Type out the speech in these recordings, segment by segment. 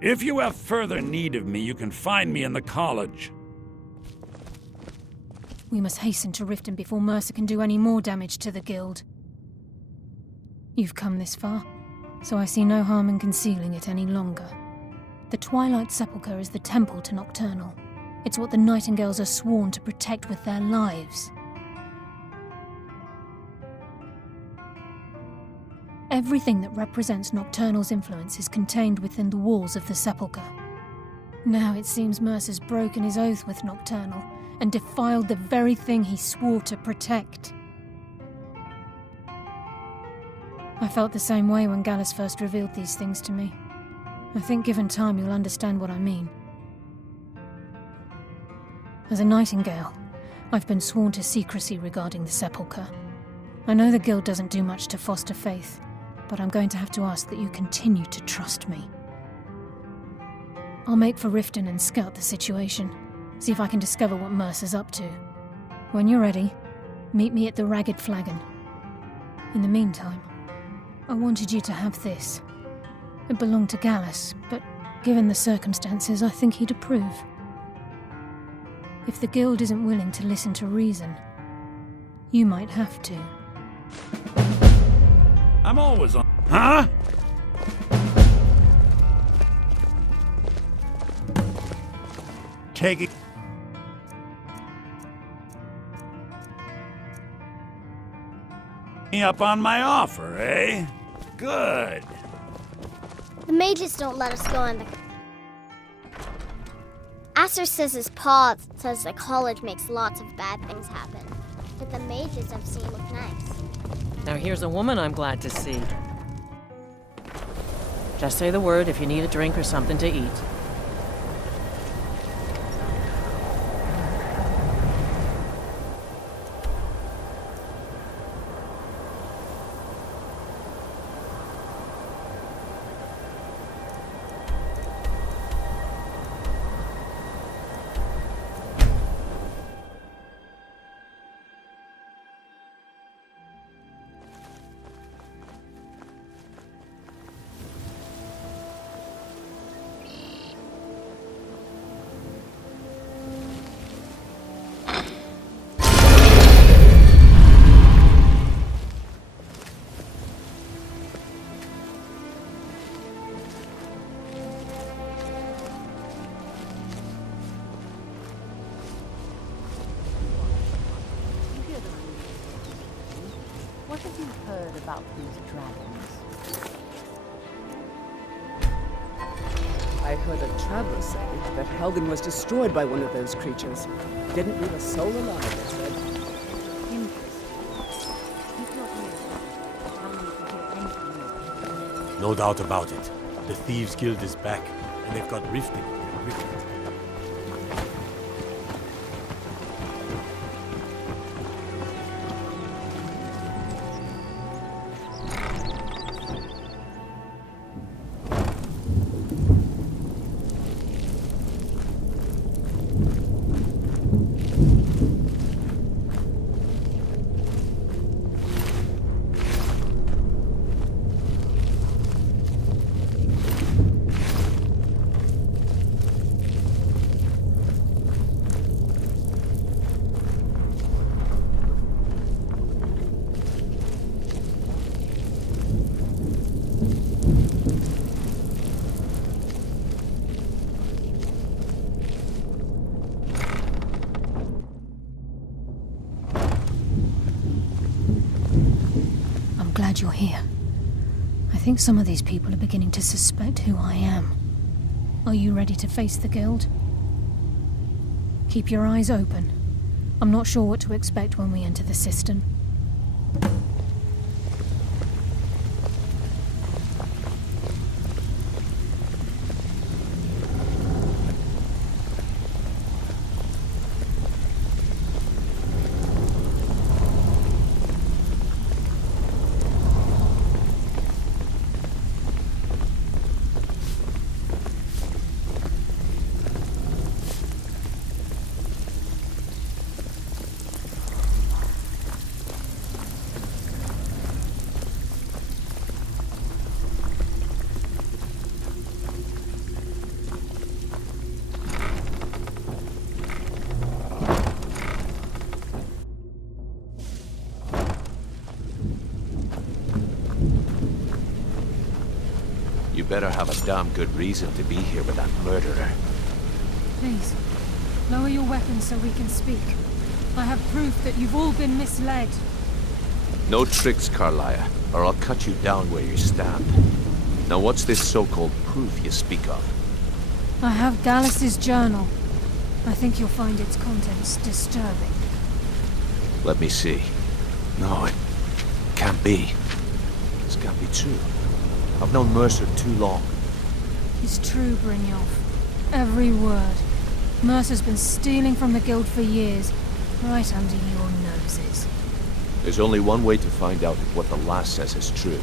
If you have further need of me, you can find me in the college. We must hasten to Riften before Mercer can do any more damage to the guild. You've come this far, so I see no harm in concealing it any longer. The Twilight Sepulchre is the temple to Nocturnal. It's what the Nightingales are sworn to protect with their lives. Everything that represents Nocturnal's influence is contained within the walls of the Sepulchre. Now it seems Mercer's broken his oath with Nocturnal and defiled the very thing he swore to protect. I felt the same way when Gallus first revealed these things to me. I think given time you'll understand what I mean. As a Nightingale, I've been sworn to secrecy regarding the Sepulchre. I know the Guild doesn't do much to foster faith, but I'm going to have to ask that you continue to trust me. I'll make for Riften and scout the situation, see if I can discover what Mercer's up to. When you're ready, meet me at the Ragged Flagon. In the meantime, I wanted you to have this. It belonged to Gallus, but given the circumstances, I think he'd approve. If the Guild isn't willing to listen to reason, you might have to. I'm always on... Huh? Take it. Me up on my offer, eh? Good. The mages don't let us go in the... Aster says his paw says the college makes lots of bad things happen. But the mages I've seen look nice. Now here's a woman I'm glad to see. Just say the word if you need a drink or something to eat. What have you heard about these dragons? I heard a traveler say that Helgen was destroyed by one of those creatures. Didn't leave a soul alive, they said. Interesting. Keep your ears open. Tell me if you hear anything more. No doubt about it. The Thieves' Guild is back, and they've got Riften. Glad you're here. I think some of these people are beginning to suspect who I am. Are you ready to face the Guild? Keep your eyes open. I'm not sure what to expect when we enter the cistern. better have a damn good reason to be here with that murderer. Please, lower your weapons so we can speak. I have proof that you've all been misled. No tricks, Carlia, or I'll cut you down where you stand. Now what's this so-called proof you speak of? I have Gallus's journal. I think you'll find its contents disturbing. Let me see. No, it can't be. This can't be true. I've known Mercer too long. It's true, Brynjolf. Every word. Mercer's been stealing from the Guild for years, right under your noses. There's only one way to find out if what the lass says is true.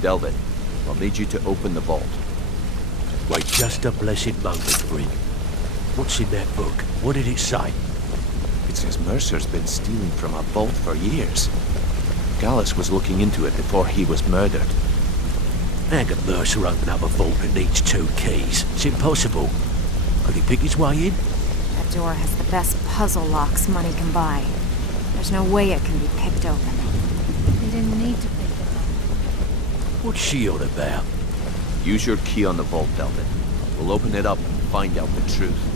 Delvin, I'll need you to open the vault. Wait just a blessed moment, Bryn. What's in that book? What did it say? It says Mercer's been stealing from our vault for years. Gallus was looking into it before he was murdered. How can Mercer open up a vault that needs 2 keys? It's impossible. Could he pick his way in? That door has the best puzzle locks money can buy. There's no way it can be picked open. You didn't need to pick it up. What's she on about? Use your key on the vault, Delvin. We'll open it up and find out the truth.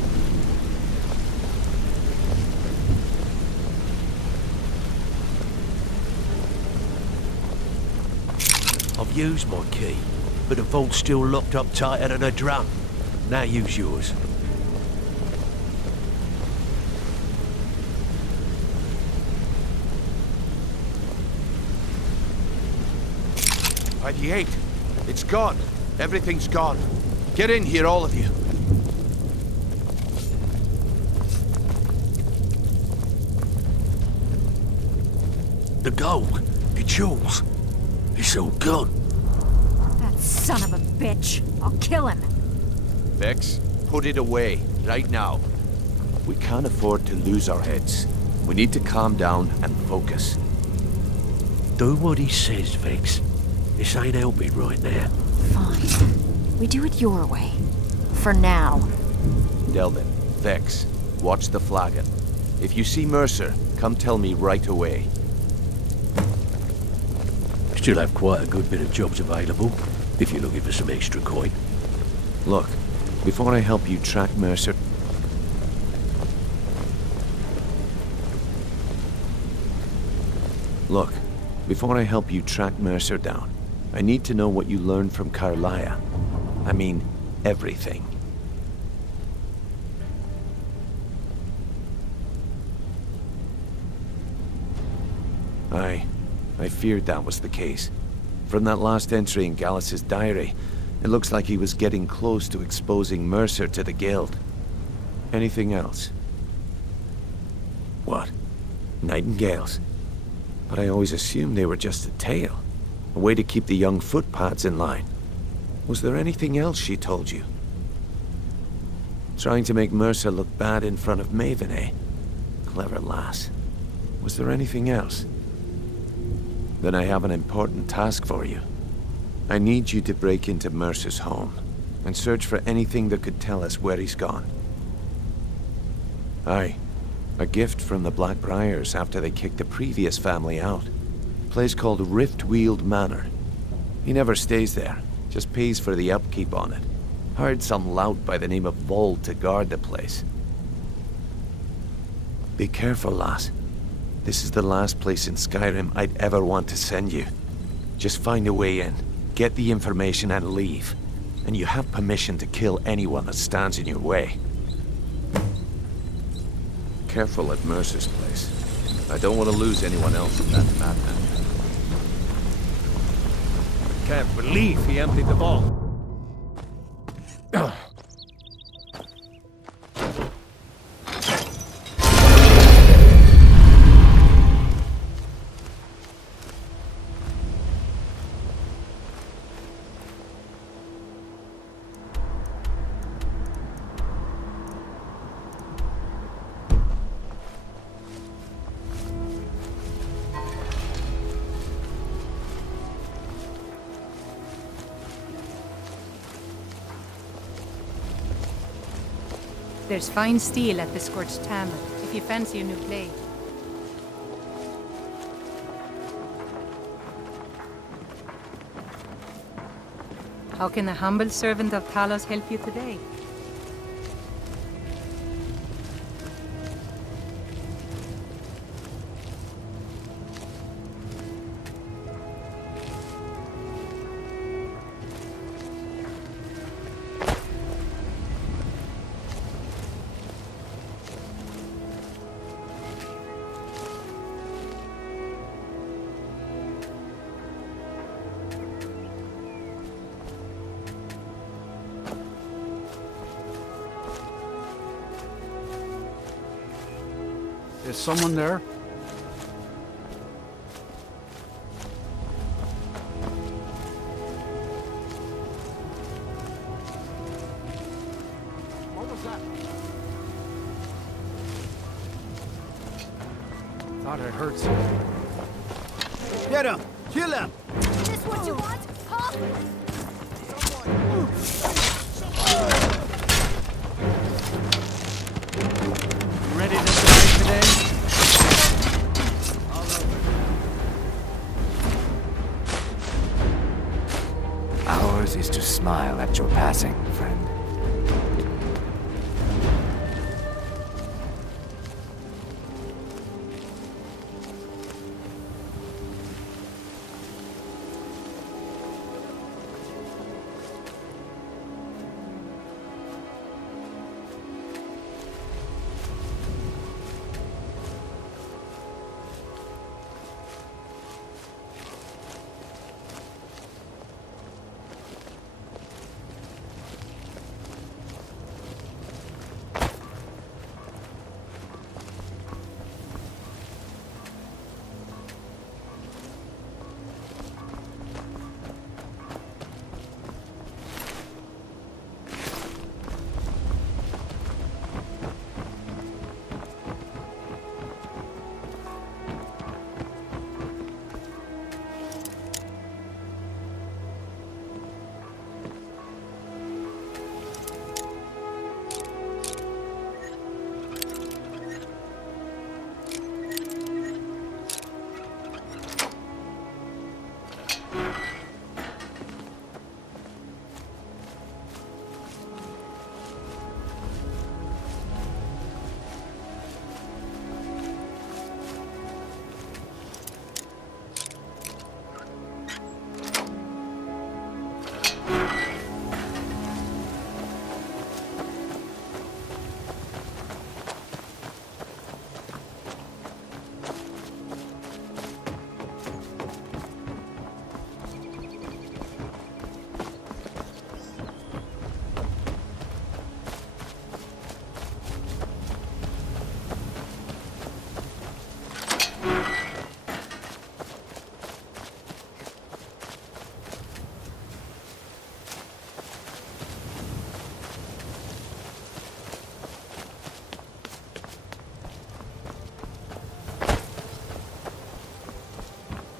I've used my key, but the vault's still locked up tighter than a drum. Now use yours. '98. It's gone. Everything's gone. Get in here, all of you. The gold, the jewels, it's all gone. That son of a bitch. I'll kill him. Vex, put it away, right now. We can't afford to lose our heads. We need to calm down and focus. Do what he says, Vex. This ain't helping right now. Fine. We do it your way. For now. Delvin, Vex, watch the flagon. If you see Mercer, come tell me right away. Still have quite a good bit of jobs available, if you're looking for some extra coin. Look, before I help you track Mercer... Look, before I help you track Mercer down, I need to know what you learned from Carlia. I mean, everything. I feared that was the case. From that last entry in Gallus's diary, it looks like he was getting close to exposing Mercer to the Guild. Anything else? What? Nightingales? But I always assumed they were just a tale. A way to keep the young footpads in line. Was there anything else she told you? Trying to make Mercer look bad in front of Maven, eh? Clever lass. Was there anything else? Then I have an important task for you. I need you to break into Mercer's home and search for anything that could tell us where he's gone. Aye. A gift from the Blackbriars after they kicked the previous family out. A place called Riftweald Manor. He never stays there, just pays for the upkeep on it. Hired some lout by the name of Vold to guard the place. Be careful, lass. This is the last place in Skyrim I'd ever want to send you. Just find a way in, get the information and leave. And you have permission to kill anyone that stands in your way. Careful at Mercer's place. I don't want to lose anyone else in that madman. Can't believe he emptied the vault. There's fine steel at the Scorched Hammer, if you fancy a new blade. How can a humble servant of Talos help you today? Is someone there? What was that? Thought I heard something. Get him! Kill him! Is this what you want? Huh? Ready to die today? Ours is to smile at your passing, friend.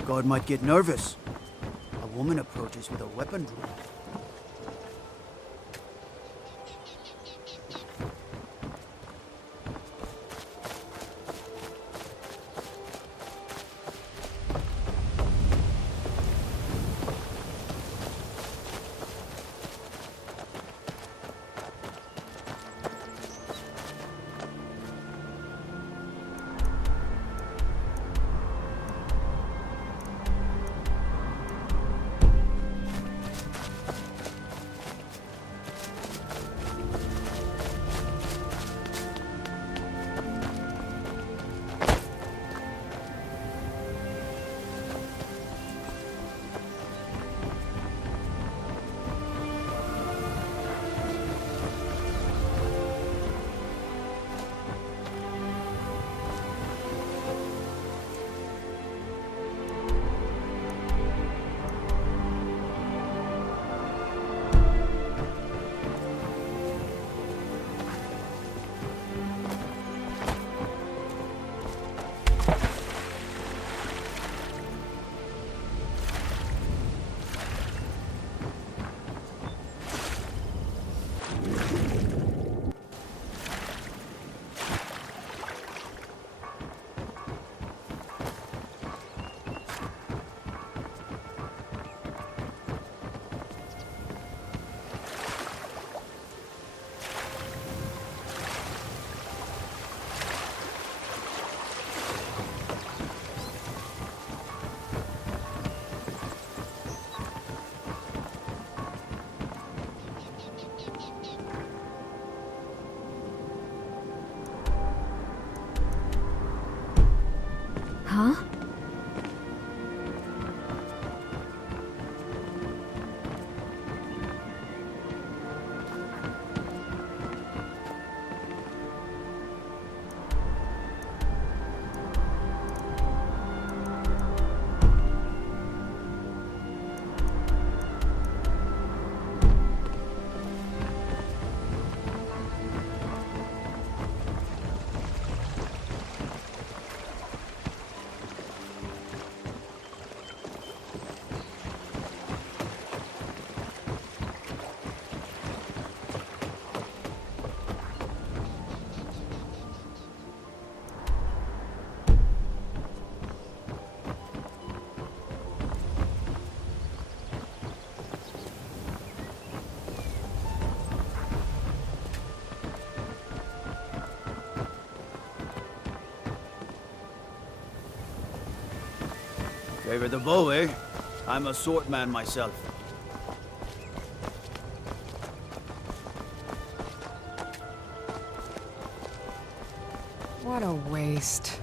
God might get nervous. A woman approaches with a weapon drawn. Favor the bow, eh? I'm a sword man myself. What a waste.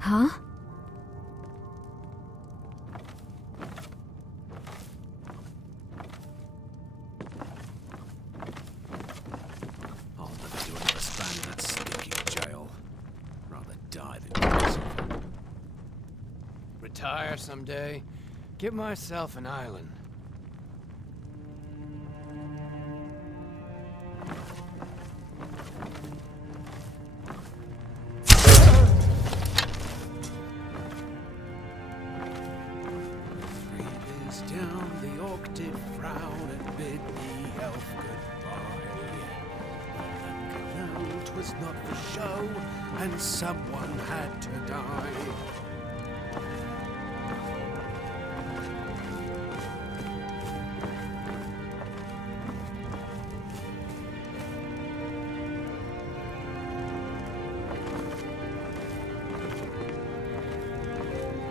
Huh? I'll never do another span in that stinking jail. Rather die than do something. Retire someday. Give myself an island. Down the orc did frown and bid the elf goodbye. And no, 'twas not for show, and someone had to die.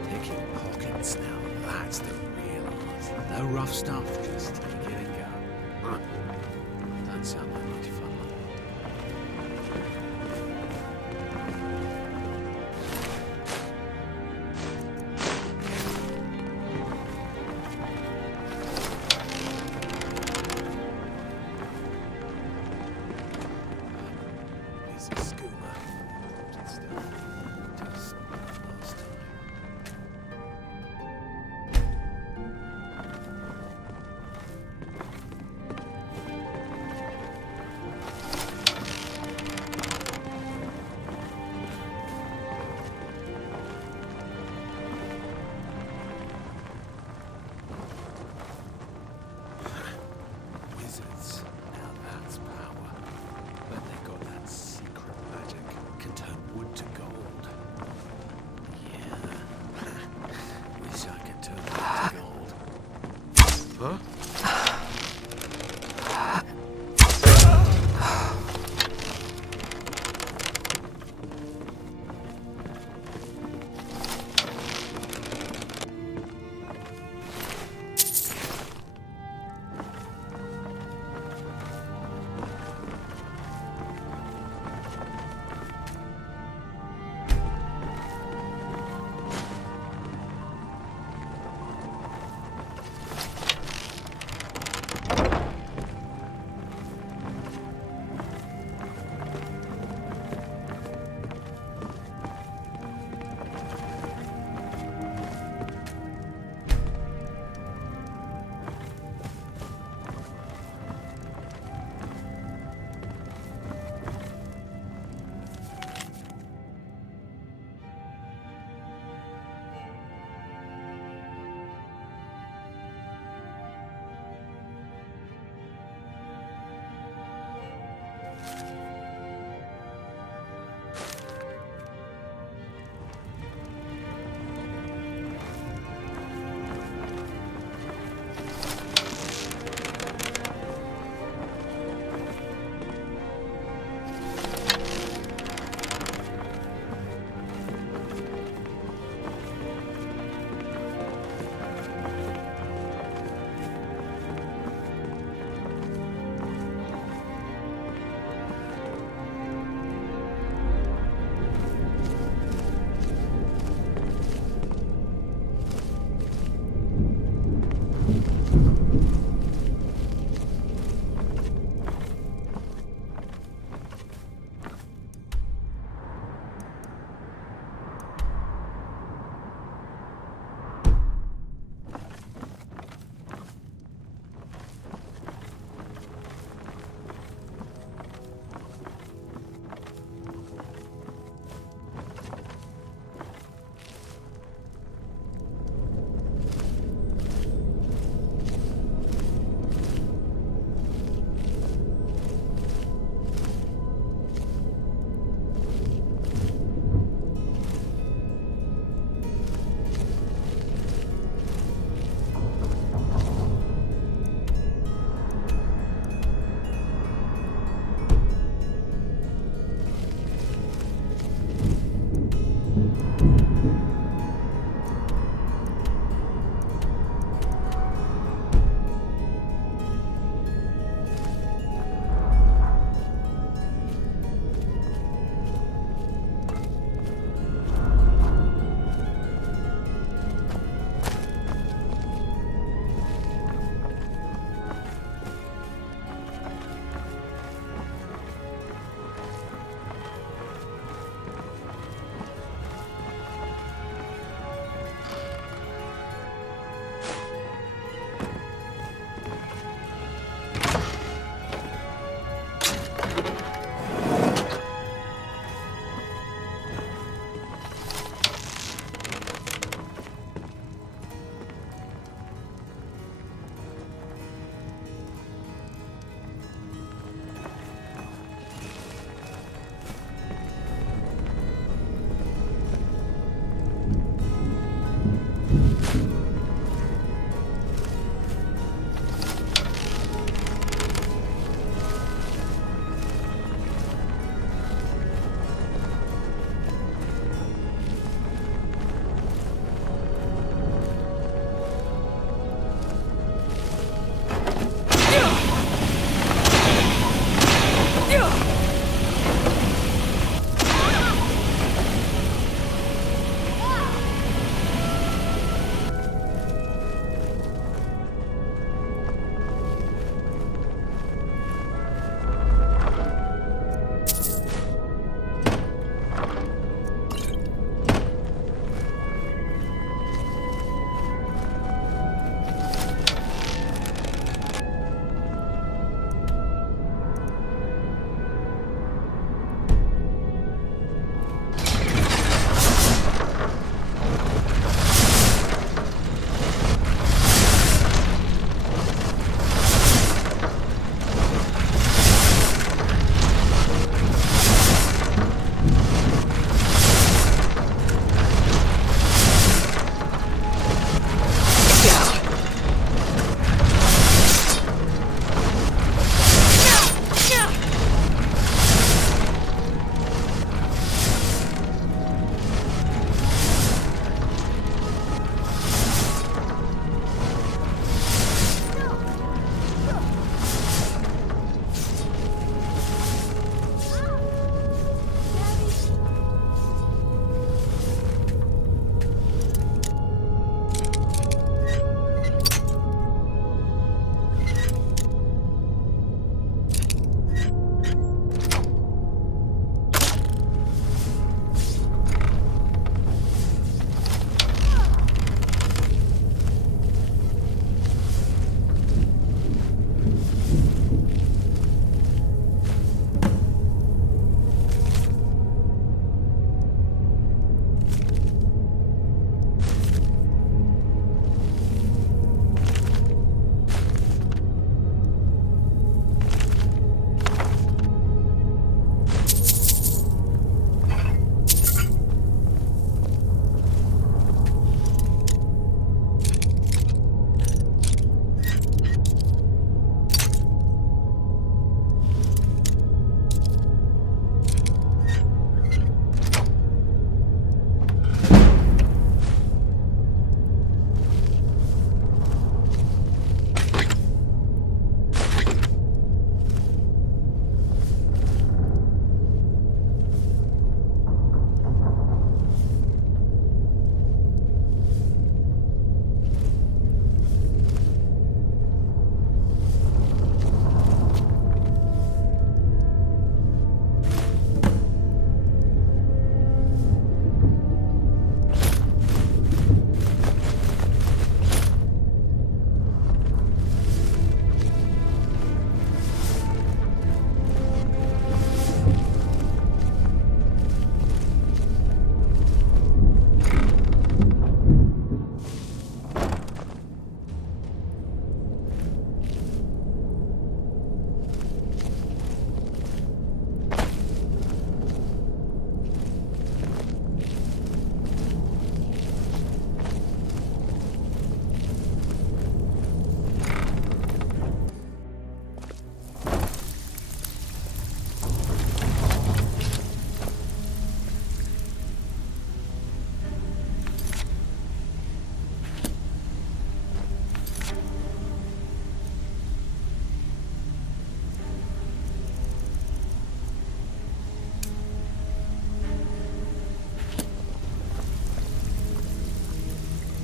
Picking pockets now, that's the no rough stuff, just take it and go. Huh. Don't sound like much fun. He's a schooner. Just last time.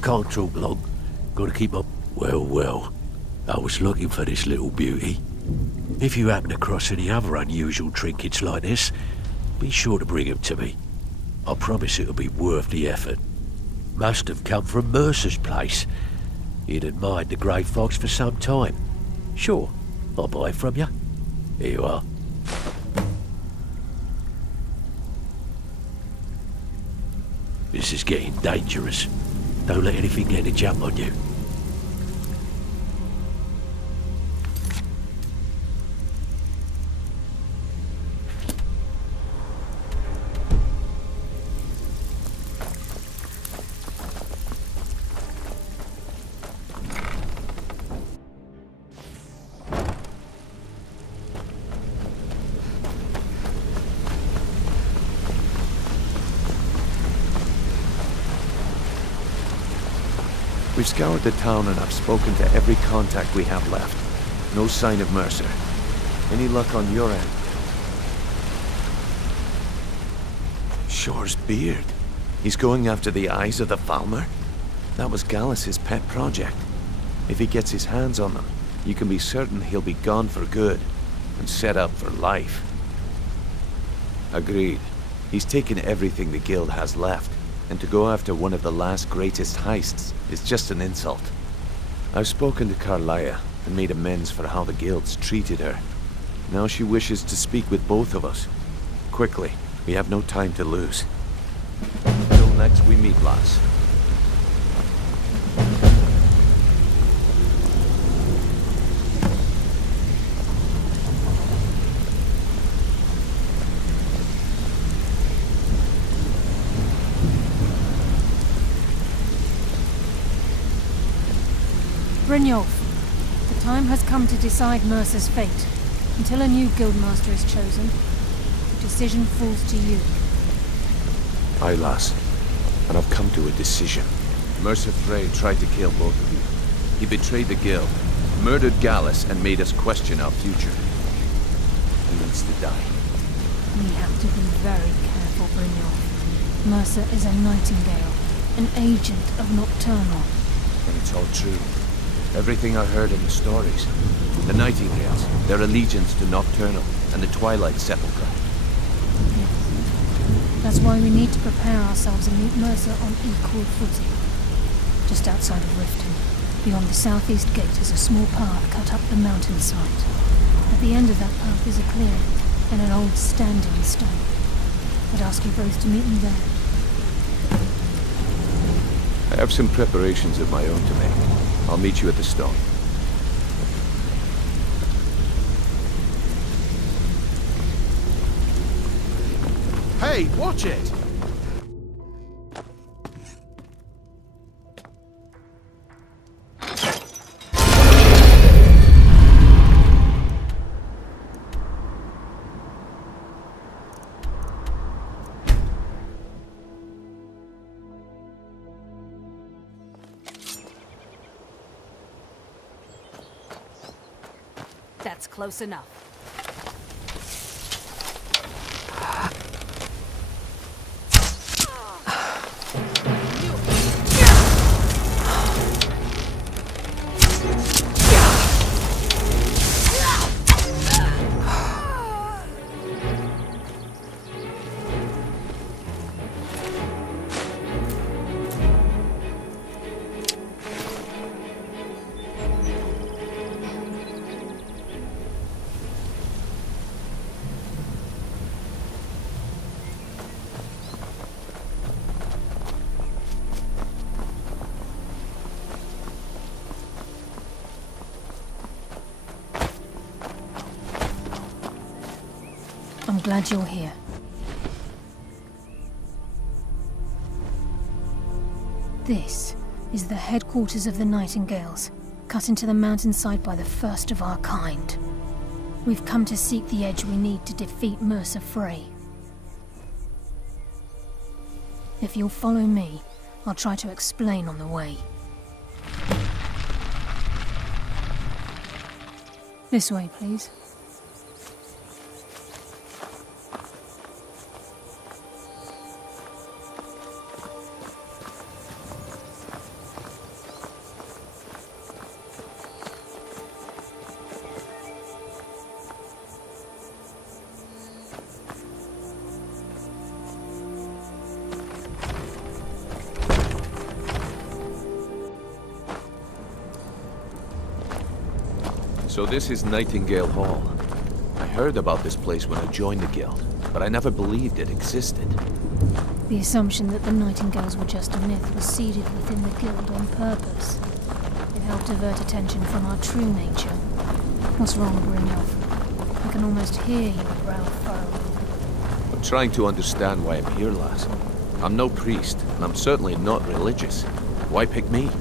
Can't talk long. Gotta keep up. Well, well. I was looking for this little beauty. If you happen across any other unusual trinkets like this, be sure to bring them to me. I promise it'll be worth the effort. Must have come from Mercer's place. He'd admired the grey fox for some time. Sure, I'll buy it from you. Here you are. This is getting dangerous. Don't let anything get a jump on you. We've scoured the town and I've spoken to every contact we have left. No sign of Mercer. Any luck on your end? Shore's beard. He's going after the eyes of the Falmer? That was Gallus's pet project. If he gets his hands on them, you can be certain he'll be gone for good and set up for life. Agreed. He's taken everything the guild has left. And to go after one of the last greatest heists is just an insult. I've spoken to Carlia and made amends for how the guilds treated her. Now she wishes to speak with both of us. Quickly, we have no time to lose. Until next we meet, lass. Brynjolf, the time has come to decide Mercer's fate. Until a new guildmaster is chosen, the decision falls to you. Aye, lass. And I've come to a decision. Mercer Frey tried to kill both of you. He betrayed the guild, murdered Gallus, and made us question our future. He needs to die. We have to be very careful, Brynjolf. Mercer is a nightingale, an agent of Nocturnal. And it's all true. Everything I heard in the stories. The Nightingales, their allegiance to Nocturnal, and the Twilight Sepulchre. Yes. That's why we need to prepare ourselves and meet Mercer on equal footing. Just outside of Riften, beyond the southeast gate is a small path cut up the mountainside. At the end of that path is a clearing, and an old standing stone. I'd ask you both to meet me there. I have some preparations of my own to make. I'll meet you at the stone. Hey, watch it! That's close enough. I'm glad you're here. This is the headquarters of the Nightingales, cut into the mountainside by the first of our kind. We've come to seek the edge we need to defeat Mercer Frey. If you'll follow me, I'll try to explain on the way. This way, please. So this is Nightingale Hall. I heard about this place when I joined the guild, but I never believed it existed. The assumption that the Nightingales were just a myth was seeded within the guild on purpose. It helped divert attention from our true nature. What's wrong, Brynjolf? I can almost hear your brow furrow. I'm trying to understand why I'm here, lass. I'm no priest, and I'm certainly not religious. Why pick me?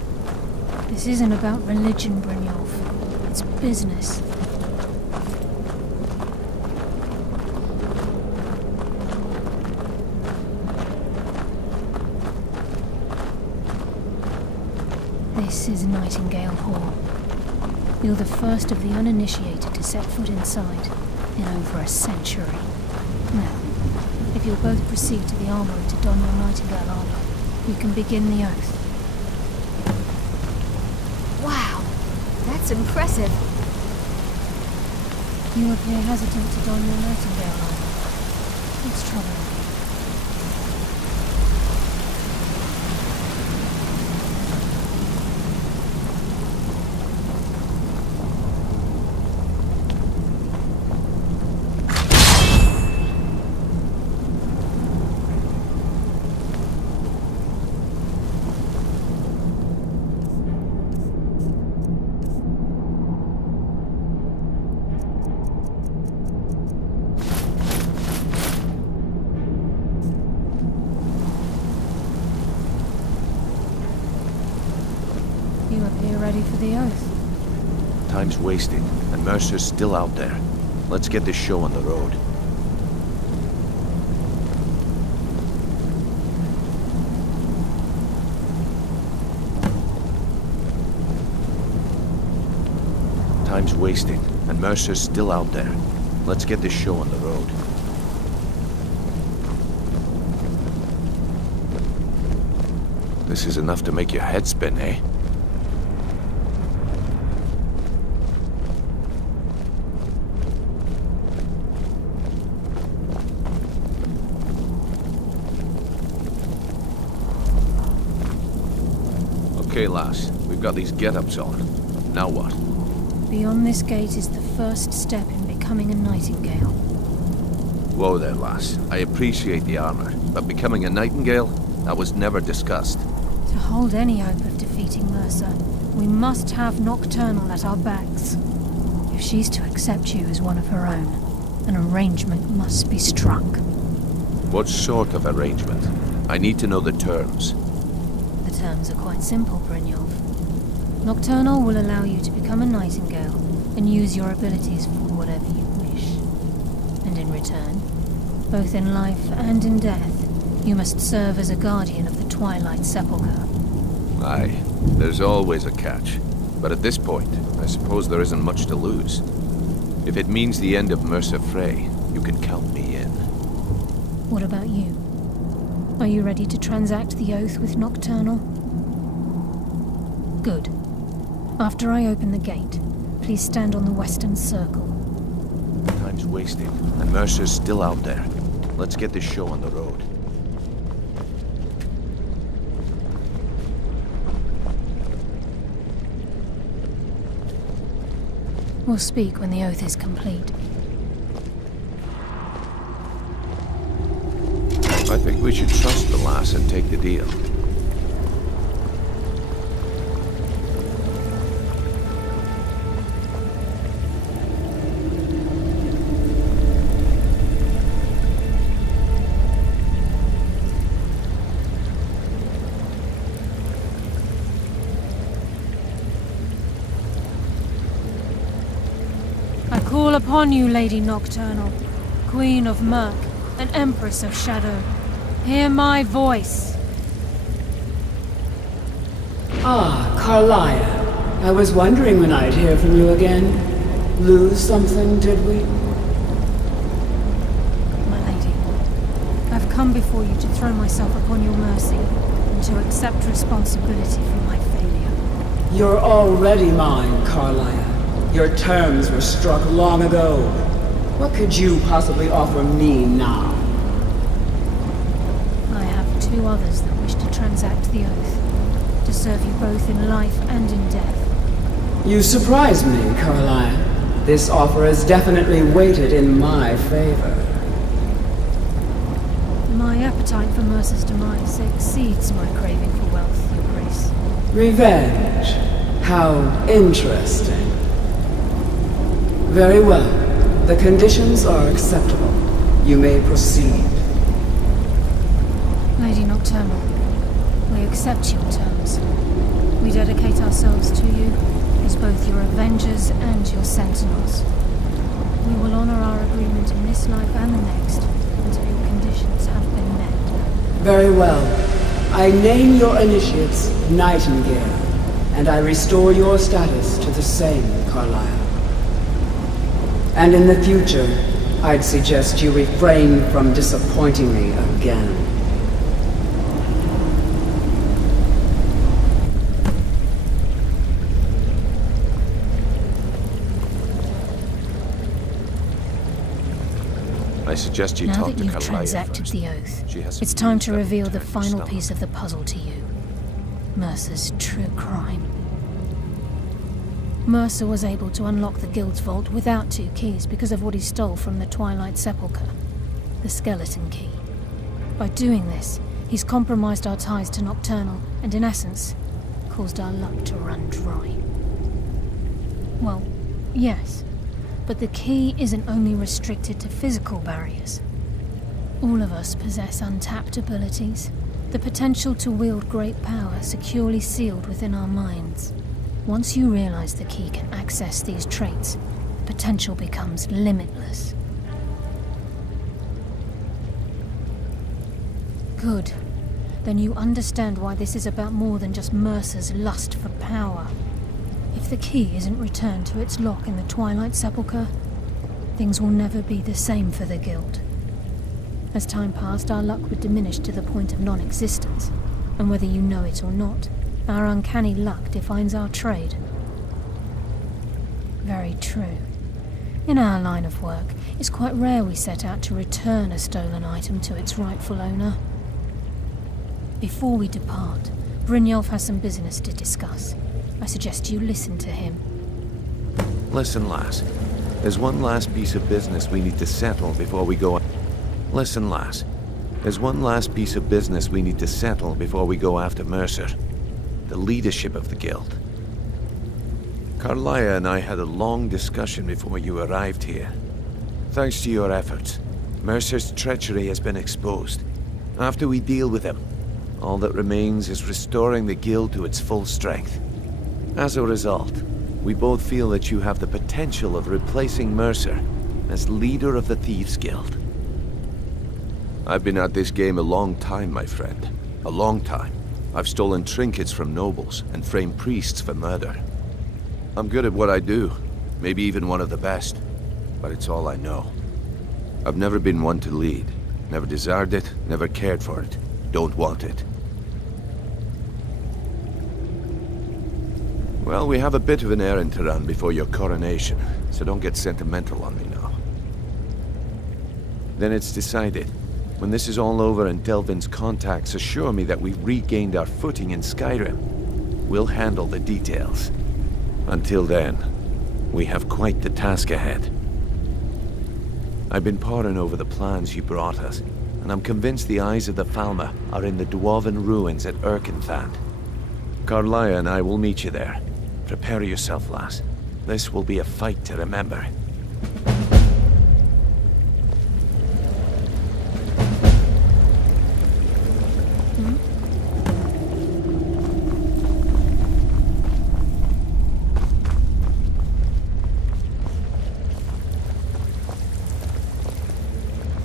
This isn't about religion, Brynjolf. It's business. This is Nightingale Hall. You're the first of the uninitiated to set foot inside in over a century. Now, if you'll both proceed to the armory to don your Nightingale armor, you can begin the oath. Wow, that's impressive. You appear hesitant to don your Nightingale armor. What's troubling you? You appear ready for the oath. Time's wasting, and Mercer's still out there. Let's get this show on the road. Time's wasting, and Mercer's still out there. Let's get this show on the road. This is enough to make your head spin, eh? Okay, lass. We've got these get-ups on. Now what? Beyond this gate is the first step in becoming a Nightingale. Whoa there, lass. I appreciate the armor, but becoming a Nightingale? That was never discussed. To hold any hope of defeating Mercer, we must have Nocturnal at our backs. If she's to accept you as one of her own, an arrangement must be struck. What sort of arrangement? I need to know the terms. The terms are quite simple, Brynjolf. Nocturnal will allow you to become a Nightingale and use your abilities for whatever you wish. And in return, both in life and in death, you must serve as a guardian of the Twilight Sepulchre. Aye, there's always a catch. But at this point, I suppose there isn't much to lose. If it means the end of Mercer Frey, you can count me in. What about you? Are you ready to transact the oath with Nocturnal? Good. After I open the gate, please stand on the western circle. Time's wasting, and Mercer's still out there. Let's get this show on the road. We'll speak when the oath is complete. I think we should trust the lass and take the deal. I call upon you, Lady Nocturnal, Queen of Murk, and Empress of Shadow. Hear my voice. Ah, Carlia. I was wondering when I'd hear from you again. Lose something, did we? My lady, I've come before you to throw myself upon your mercy and to accept responsibility for my failure. You're already mine, Carlia. Your terms were struck long ago. What could you possibly offer me now? I have two others that wish to transact the oath, to serve you both in life and in death. You surprise me, Carlisle. This offer is definitely weighted in my favor. My appetite for Mercer's demise exceeds my craving for wealth, Your Grace. Revenge. How interesting. Very well. The conditions are acceptable. You may proceed. Lady Nocturnal, we accept your terms. We dedicate ourselves to you as both your avengers and your sentinels. We will honor our agreement in this life and the next until your conditions have been met. Very well. I name your initiates Nightingale, and I restore your status to the same, Carlisle. And in the future, I'd suggest you refrain from disappointing me again. I suggest you now talk that to you've Carlisle transacted first. the oath, She has it's some time news to that will reveal the turn your final stomach. piece of the puzzle to you. Mercer's true crime. Mercer was able to unlock the Guild's vault without 2 keys because of what he stole from the Twilight Sepulchre, the skeleton key. By doing this, he's compromised our ties to Nocturnal and, in essence, caused our luck to run dry. Well, yes, but the key isn't only restricted to physical barriers. All of us possess untapped abilities, the potential to wield great power securely sealed within our minds. Once you realize the key can access these traits, potential becomes limitless. Good. Then you understand why this is about more than just Mercer's lust for power. If the key isn't returned to its lock in the Twilight Sepulchre, things will never be the same for the Guild. As time passed, our luck would diminish to the point of non-existence, and whether you know it or not, our uncanny luck defines our trade. Very true. In our line of work, it's quite rare we set out to return a stolen item to its rightful owner. Before we depart, Brynjolf has some business to discuss. I suggest you listen to him. Listen, lass. There's one last piece of business we need to settle before we go... Listen, lass. There's one last piece of business we need to settle before we go after Mercer. The leadership of the Guild. Carlisle and I had a long discussion before you arrived here. Thanks to your efforts, Mercer's treachery has been exposed. After we deal with him, all that remains is restoring the Guild to its full strength. As a result, we both feel that you have the potential of replacing Mercer as leader of the Thieves' Guild. I've been at this game a long time, my friend. A long time. I've stolen trinkets from nobles and framed priests for murder. I'm good at what I do, maybe even one of the best, but it's all I know. I've never been one to lead, never desired it, never cared for it, don't want it. Well, we have a bit of an errand to run before your coronation, so don't get sentimental on me now. Then it's decided. When this is all over and Delvin's contacts assure me that we've regained our footing in Skyrim, we'll handle the details. Until then, we have quite the task ahead. I've been poring over the plans you brought us, and I'm convinced the eyes of the Falmer are in the Dwarven ruins at Erkenthand. Carlisle and I will meet you there. Prepare yourself, lass. This will be a fight to remember.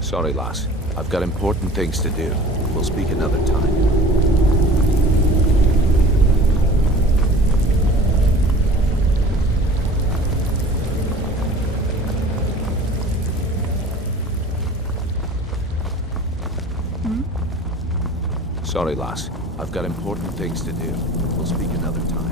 Sorry, lass. I've got important things to do. We'll speak another time. Sorry, lass. I've got important things to do. We'll speak another time.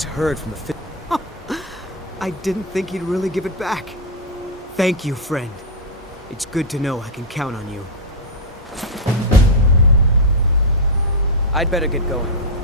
once heard from the I didn't think he'd really give it back. Thank you, friend. It's good to know I can count on you. I'd better get going.